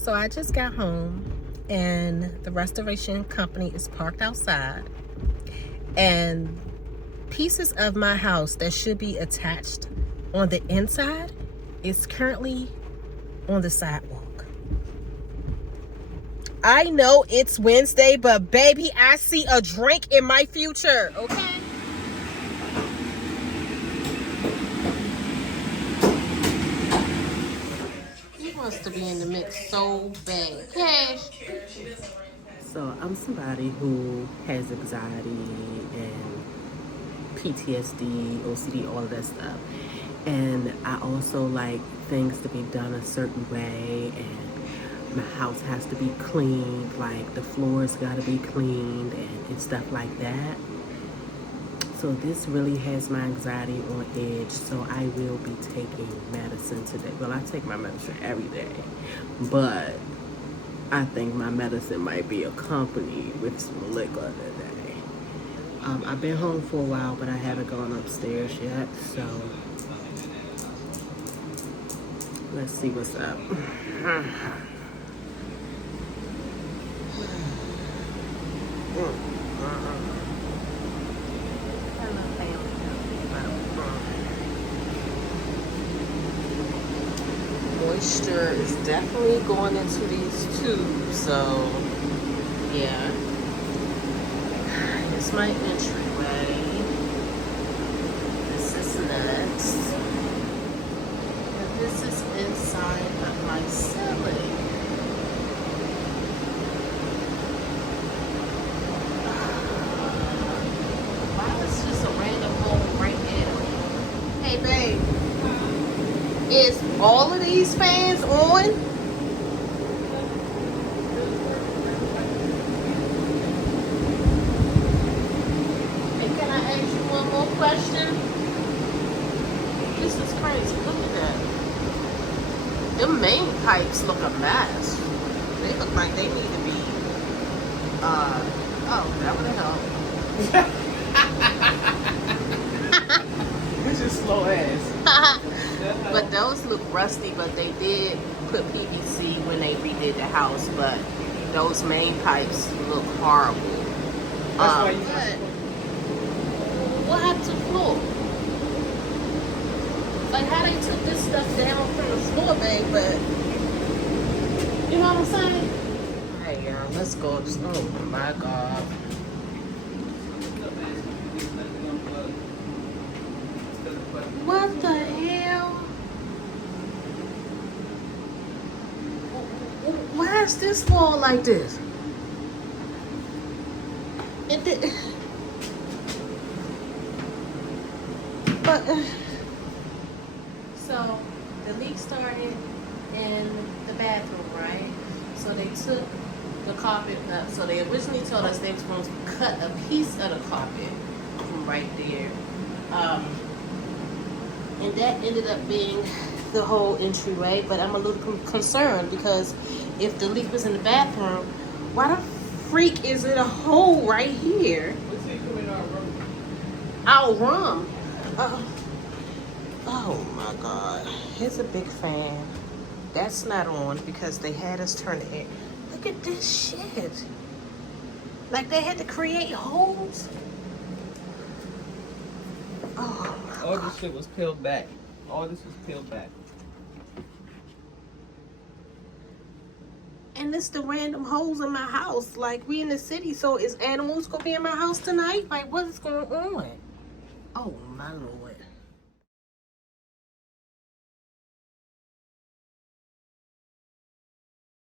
So I just got home and the restoration company is parked outside, and pieces of my house that should be attached on the inside is currently on the sidewalk. I know it's Wednesday, but baby, I see a drink in my future, okay? He wants to be in the mix so bad. Cash. So I'm somebody who has anxiety and PTSD, OCD, all of that stuff. And I also like things to be done a certain way, and my house has to be cleaned, like the floors gotta be cleaned and stuff like that. So this really has my anxiety on edge, so I will be taking medicine today. Well, I take my medicine every day, but I think my medicine might be accompanied with some liquor today. I've been home for a while, but I haven't gone upstairs yet, so let's see what's up. Moisture is definitely going into these tubes, so yeah. Here's my entryway. This is next. And this is inside of my ceiling. Why is just a random hole right now? Hey babe. Is all of these fans on? Hey, can I ask you one more question? This is crazy. Look at that. Them main pipes look a mess. They look like they need to be, oh, that would help. This is slow ass. But those look rusty, but they did put PVC when they redid the house, but those main pipes look horrible. But what happened to the floor? Like how they took this stuff down from the floor, babe, but you know what I'm saying? Alright, y'all, let's go. Oh my God. What the hell? Why is this wall like this? It did. But so the leak started in the bathroom, right? So they took the carpet up. So they originally told us they was going to cut a piece of the carpet from right there. And that ended up being the whole entryway, but I'm a little concerned because if the leak was in the bathroom, why the freak is it a hole right here? Let's see, come in our room. Our room? Oh my God. Here's a big fan. That's not on because they had us turn it in. Look at this shit. Like they had to create holes. Oh my God. All this shit was peeled back. All this was peeled back. And it's the random holes in my house. Like, we in the city, so is animals gonna be in my house tonight? Like, what is going on? Oh, my Lord.